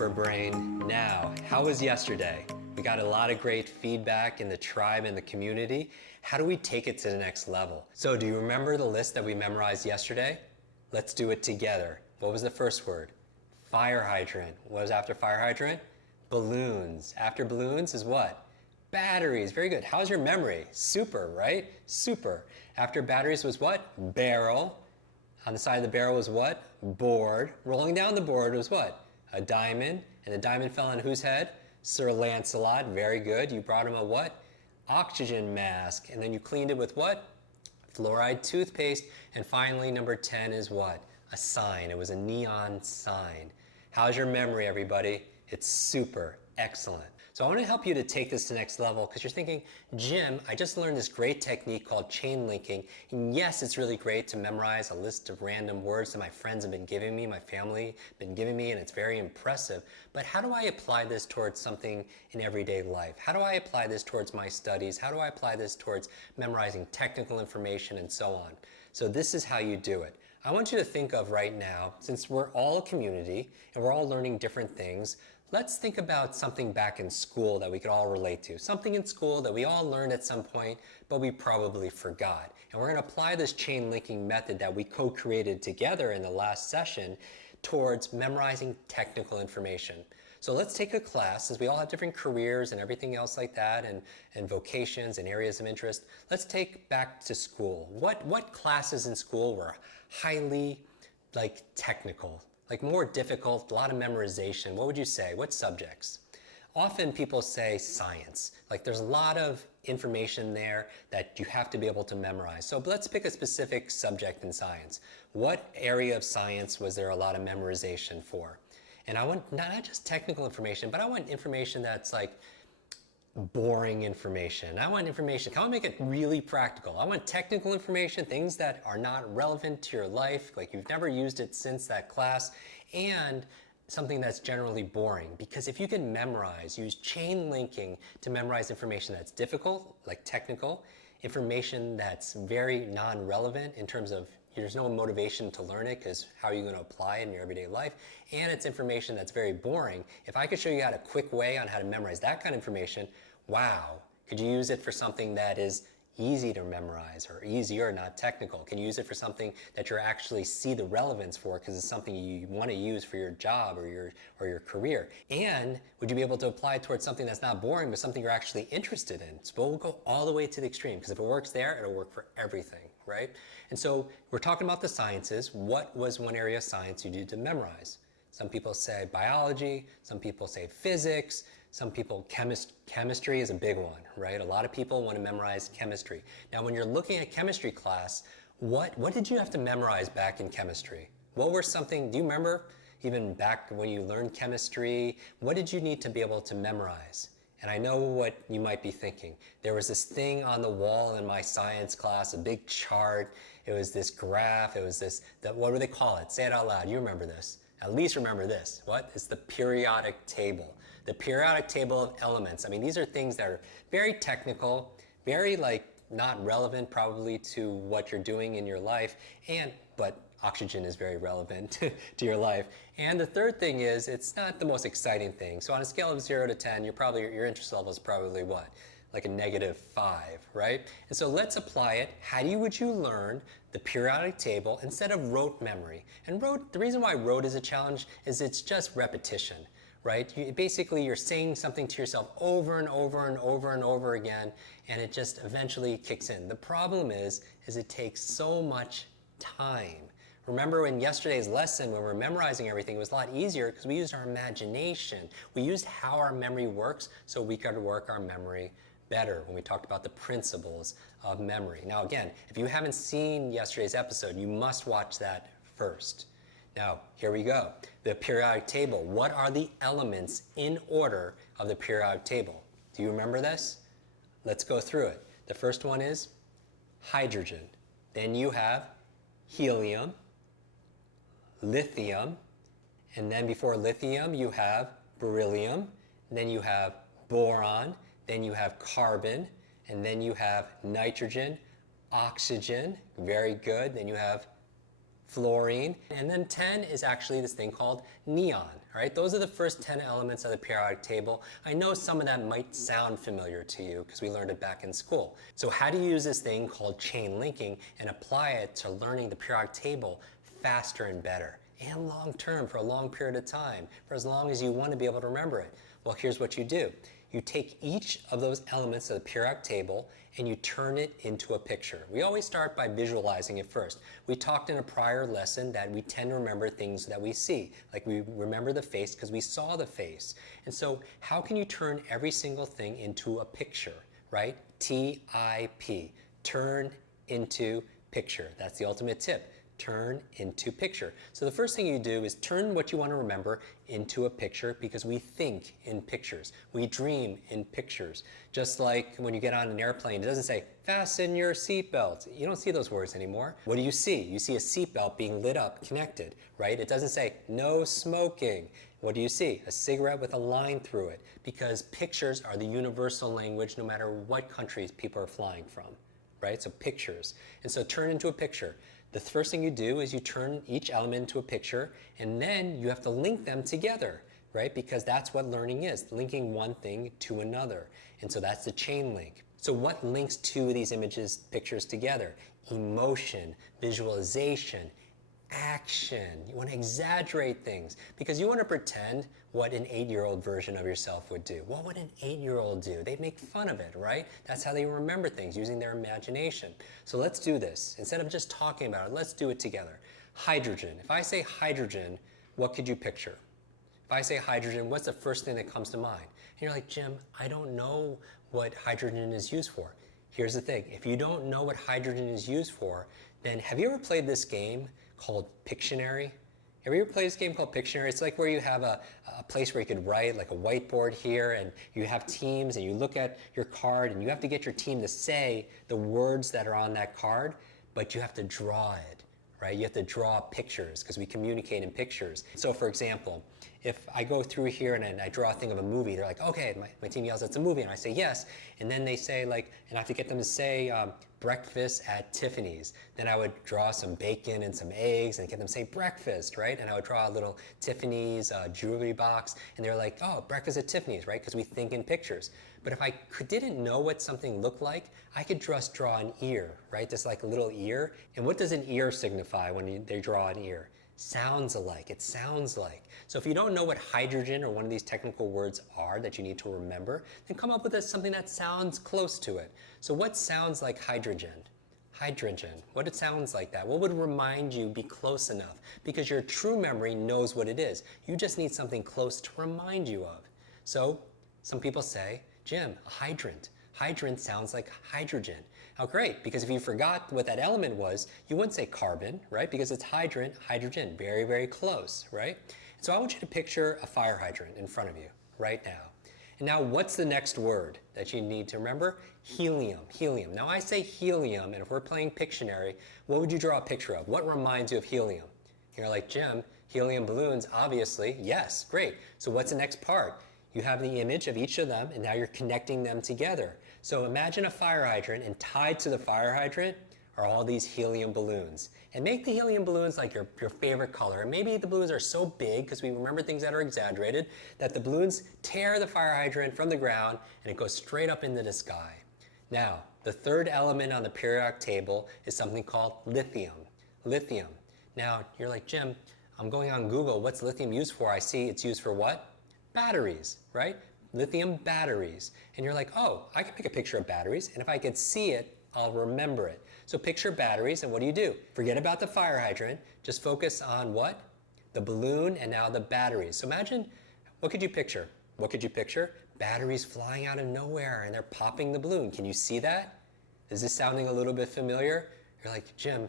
Superbrain. Now, how was yesterday? We got a lot of great feedback in the tribe and the community. How do we take it to the next level? So do you remember the list that we memorized yesterday? Let's do it together. What was the first word? Fire hydrant. What was after fire hydrant? Balloons. After balloons is what? Batteries. Very good. How's your memory? Super, right? Super. After batteries was what? Barrel. On the side of the barrel was what? Board. Rolling down the board was what? A diamond. And the diamond fell on whose head? Sir Lancelot. Very good. You brought him a what? Oxygen mask. And then you cleaned it with what? Fluoride toothpaste. And finally, number 10 is what? A sign. It was a neon sign. How's your memory, everybody? It's super. Excellent. So I want to help you to take this to the next level because you're thinking, Jim, I just learned this great technique called chain linking. And yes, it's really great to memorize a list of random words that my friends have been giving me, my family been giving me, and it's very impressive. But how do I apply this towards something in everyday life? How do I apply this towards my studies? How do I apply this towards memorizing technical information and so on? So this is how you do it. I want you to think of right now, since we're all a community and we're all learning different things, let's think about something back in school that we could all relate to. Something in school that we all learned at some point, but we probably forgot. And we're going to apply this chain linking method that we co-created together in the last session towards memorizing technical information. So let's take a class, since we all have different careers and everything else like that, and vocations and areas of interest. Let's take back to school. What classes in school were highly technical? Like more difficult, a lot of memorization. What would you say? What subjects? Often people say science. Like there's a lot of information there that you have to be able to memorize. So let's pick a specific subject in science. What area of science was there a lot of memorization for? And I want not just technical information, but I want information that's like boring information. I want information. I want to make it really practical. I want technical information, things that are not relevant to your life, like you've never used it since that class, and something that's generally boring. Because if you can memorize, use chain linking to memorize information that's difficult, like technical, information that's very non-relevant in terms of there's no motivation to learn it because how are you going to apply it in your everyday life? And it's information that's very boring. If I could show you how a quick way on how to memorize that kind of information, wow. Could you use it for something that is easy to memorize or easier, not technical? Can you use it for something that you actually see the relevance for because it's something you want to use for your job or your career? And would you be able to apply it towards something that's not boring but something you're actually interested in? So we'll go all the way to the extreme because if it works there, it'll work for everything, right? And so we're talking about the sciences. What was one area of science you did to memorize? Some people say biology, some people say physics, some people chemistry is a big one, right? A lot of people want to memorize chemistry. Now, when you're looking at chemistry class, what did you have to memorize back in chemistry? What were something, do you remember even back when you learned chemistry, what did you need to be able to memorize? And I know what you might be thinking. There was this thing on the wall in my science class, a big chart. It was this graph. It was this, what do they call it? Say it out loud. You remember this. At least remember this. What? It's the periodic table. The periodic table of elements. I mean, these are things that are very technical, very not relevant probably to what you're doing in your life, but oxygen is very relevant to your life. And the third thing is, it's not the most exciting thing. So on a scale of 0 to 10, your interest level is probably what? Like a -5, right? And so let's apply it. How would you learn the periodic table instead of rote memory? And the reason why rote is a challenge is it's just repetition, right? Basically, you're saying something to yourself over and over and over and over again, and it just eventually kicks in. The problem is it takes so much time. Remember in yesterday's lesson when we were memorizing everything, it was a lot easier because we used our imagination. We used how our memory works so we could work our memory better when we talked about the principles of memory. Now again, if you haven't seen yesterday's episode, you must watch that first. Now, here we go. The periodic table. What are the elements in order of the periodic table? Do you remember this? Let's go through it. The first one is hydrogen. Then you have helium, lithium, and then before lithium you have beryllium, then you have boron, then you have carbon, and then you have nitrogen, oxygen, very good, then you have fluorine, and then 10 is actually this thing called neon. All right, those are the first 10 elements of the periodic table. I know some of that might sound familiar to you because we learned it back in school. So how do you use this thing called chain linking and apply it to learning the periodic table faster and better and long term for a long period of time, for as long as you want to be able to remember it? Well, here's what you do. You take each of those elements of the periodic table and you turn it into a picture. We always start by visualizing it first. We talked in a prior lesson that we tend to remember things that we see. Like we remember the face because we saw the face. And so how can you turn every single thing into a picture, right? T-I-P, turn into picture. That's the ultimate tip. Turn into picture. So the first thing you do is turn what you want to remember into a picture because we think in pictures. We dream in pictures. Just like when you get on an airplane, it doesn't say, fasten your seatbelt. You don't see those words anymore. What do you see? You see a seatbelt being lit up, connected, right? It doesn't say, no smoking. What do you see? A cigarette with a line through it, because pictures are the universal language no matter what countries people are flying from, right? So pictures. And so turn into a picture. The first thing you do is you turn each element into a picture, and then you have to link them together, right? Because that's what learning is, linking one thing to another. And so that's the chain link. So what links two of these pictures together? Emotion, visualization, action. You want to exaggerate things because you want to pretend what an 8-year-old version of yourself would do. What would an 8-year-old do? They'd make fun of it, right? That's how they remember things, using their imagination. So let's do this. Instead of just talking about it, let's do it together. Hydrogen. If I say hydrogen, what could you picture? If I say hydrogen, what's the first thing that comes to mind? And you're like, Jim, I don't know what hydrogen is used for. Here's the thing. If you don't know what hydrogen is used for, then have you ever played this game called Pictionary? Have you ever played this game called Pictionary? It's like where you have a place where you could write, like a whiteboard here, and you have teams, and you look at your card, and you have to get your team to say the words that are on that card, but you have to draw it, right? You have to draw pictures, because we communicate in pictures. So for example, if I go through here and I draw a thing of a movie, they're like, okay, my team yells, it's a movie, and I say yes, and then they say like, and I have to get them to say breakfast at Tiffany's. Then I would draw some bacon and some eggs and get them to say breakfast, right? And I would draw a little Tiffany's jewelry box, and they're like, oh, breakfast at Tiffany's, right? Because we think in pictures. But if I didn't know what something looked like, I could just draw an ear, right? Just like a little ear. And what does an ear signify when they draw an ear? Sounds alike. It sounds like. So if you don't know what hydrogen or one of these technical words are that you need to remember, then come up with something that sounds close to it. So what sounds like hydrogen? Hydrogen. What it sounds like that? What would remind you be close enough? Because your true memory knows what it is. You just need something close to remind you of. So some people say, Jim, a hydrant. Hydrant sounds like hydrogen. How great, because if you forgot what that element was, you wouldn't say carbon, right? Because it's hydrant, hydrogen, very, very close, right? So I want you to picture a fire hydrant in front of you right now. And now what's the next word that you need to remember? Helium, helium. Now I say helium, and if we're playing Pictionary, what would you draw a picture of? What reminds you of helium? You're like, Jim, helium balloons, obviously. Yes, great. So what's the next part? You have the image of each of them, and now you're connecting them together. So imagine a fire hydrant, and tied to the fire hydrant are all these helium balloons. And make the helium balloons like your favorite color. And maybe the balloons are so big, because we remember things that are exaggerated, that the balloons tear the fire hydrant from the ground, and it goes straight up into the sky. Now, the third element on the periodic table is something called lithium. Lithium. Now, you're like, Jim, I'm going on Google. What's lithium used for? I see it's used for what? Batteries, right? Lithium batteries. And you're like, oh, I can make a picture of batteries, and if I could see it, I'll remember it. So picture batteries, and what do? Forget about the fire hydrant. Just focus on what? The balloon, and now the batteries. So imagine, what could you picture? What could you picture? Batteries flying out of nowhere, and they're popping the balloon. Can you see that? Is this sounding a little bit familiar? You're like, Jim,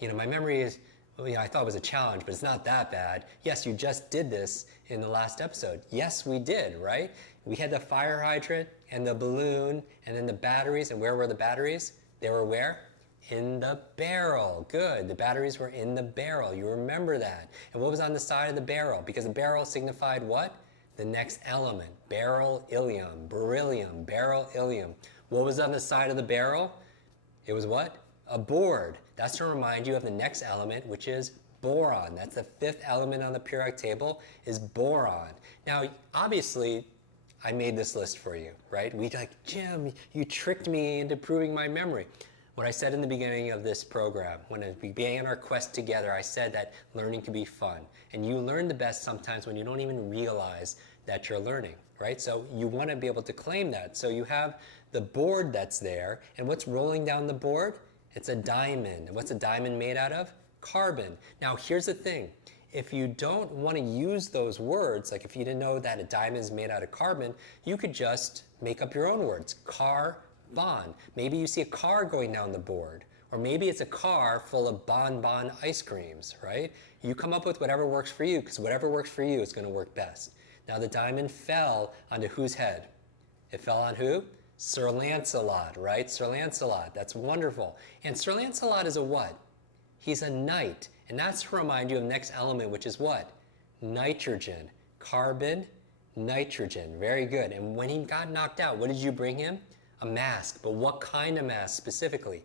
my memory is, I thought it was a challenge, but it's not that bad. Yes, you just did this in the last episode. Yes, we did, right? We had the fire hydrant and the balloon and then the batteries. And where were the batteries? They were where? In the barrel. Good. The batteries were in the barrel. You remember that. And what was on the side of the barrel? Because the barrel signified what? The next element. Beryllium, beryllium, beryllium. What was on the side of the barrel? It was what? A board, that's to remind you of the next element, which is boron. That's the fifth element on the periodic table, is boron. Now, obviously, I made this list for you, right? Jim, you tricked me into proving my memory. What I said in the beginning of this program, when we began our quest together, I said that learning can be fun. And you learn the best sometimes when you don't even realize that you're learning, right? So you want to be able to claim that. So you have the board that's there, and what's rolling down the board? It's a diamond. And what's a diamond made out of? Carbon. Now here's the thing. If you don't want to use those words, like if you didn't know that a diamond is made out of carbon, you could just make up your own words. Car-bon. Maybe you see a car going down the board. Or maybe it's a car full of bonbon ice creams, right? You come up with whatever works for you, because whatever works for you is going to work best. Now the diamond fell onto whose head? It fell on who? Sir Lancelot, right? Sir Lancelot. That's wonderful. And Sir Lancelot is a what? He's a knight. And that's to remind you of the next element, which is what? Nitrogen. Carbon, nitrogen. Very good. And when he got knocked out, what did you bring him? A mask. But what kind of mask specifically?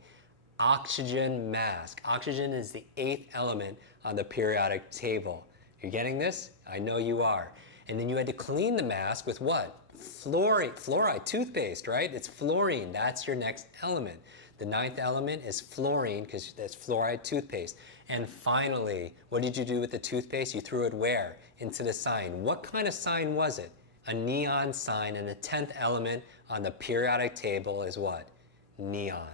Oxygen mask. Oxygen is the eighth element on the periodic table. You're getting this? I know you are. And then you had to clean the mask with what? Fluoride, toothpaste, right? It's fluorine. That's your next element. The ninth element is fluorine, because that's fluoride toothpaste. And finally, what did you do with the toothpaste? You threw it where? Into the sign. What kind of sign was it? A neon sign. And the 10th element on the periodic table is what? Neon.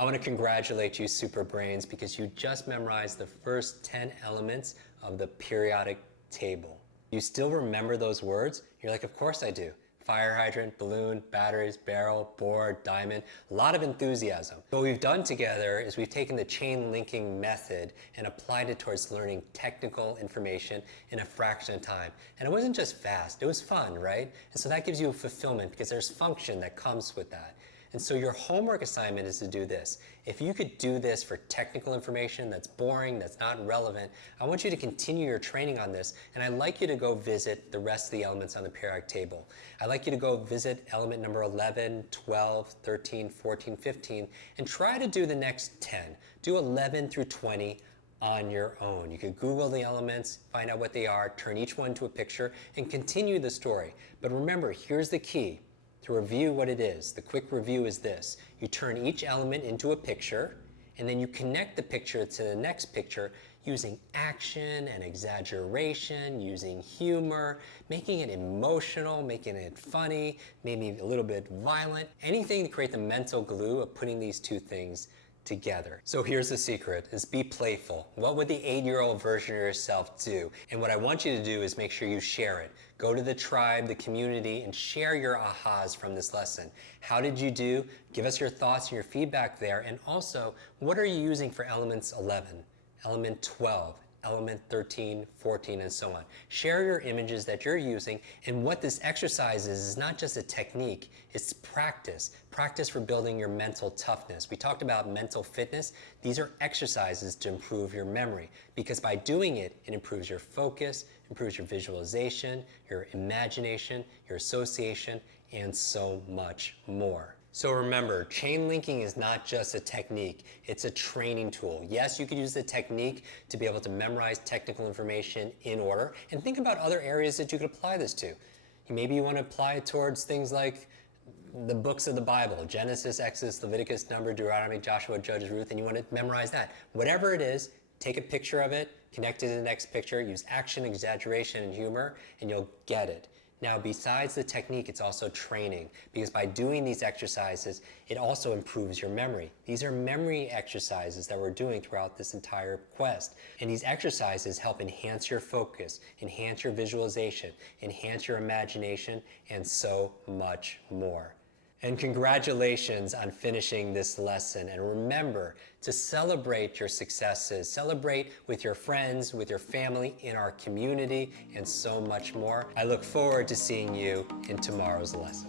I want to congratulate you, super brains, because you just memorized the first 10 elements of the periodic table. You still remember those words? You're like, of course I do. Fire hydrant, balloon, batteries, barrel, board, diamond, a lot of enthusiasm. What we've done together is we've taken the chain linking method and applied it towards learning technical information in a fraction of time. And it wasn't just fast, it was fun, right? And so that gives you fulfillment because there's function that comes with that. And so your homework assignment is to do this. If you could do this for technical information that's boring, that's not relevant, I want you to continue your training on this, and I'd like you to go visit the rest of the elements on the periodic table. I'd like you to go visit element number 11, 12, 13, 14, 15, and try to do the next 10. Do 11 through 20 on your own. You could Google the elements, find out what they are, turn each one to a picture, and continue the story. But remember, here's the key. To review what it is, the quick review is this. You turn each element into a picture, and then you connect the picture to the next picture using action and exaggeration, using humor, making it emotional, making it funny, maybe a little bit violent, anything to create the mental glue of putting these two things together. So here's the secret, is be playful. What would the 8-year-old version of yourself do? And what I want you to do is make sure you share it. Go to the tribe, the community, and share your ahas from this lesson. How did you do? Give us your thoughts and your feedback there. And also, what are you using for elements 11, element 12, element 13, 14, and so on. Share your images that you're using, and what this exercise is not just a technique, it's practice. Practice for building your mental toughness. We talked about mental fitness. These are exercises to improve your memory, because by doing it, it improves your focus, improves your visualization, your imagination, your association, and so much more. So remember, chain linking is not just a technique, it's a training tool. Yes, you could use the technique to be able to memorize technical information in order, and think about other areas that you could apply this to. Maybe you want to apply it towards things like the books of the Bible, Genesis, Exodus, Leviticus, Numbers, Deuteronomy, Joshua, Judges, Ruth, and you want to memorize that. Whatever it is, take a picture of it, connect it to the next picture, use action, exaggeration, and humor, and you'll get it. Now, besides the technique, it's also training, because by doing these exercises, it also improves your memory. These are memory exercises that we're doing throughout this entire quest. And these exercises help enhance your focus, enhance your visualization, enhance your imagination, and so much more. And congratulations on finishing this lesson. And remember to celebrate your successes. Celebrate with your friends, with your family, in our community, and so much more. I look forward to seeing you in tomorrow's lesson.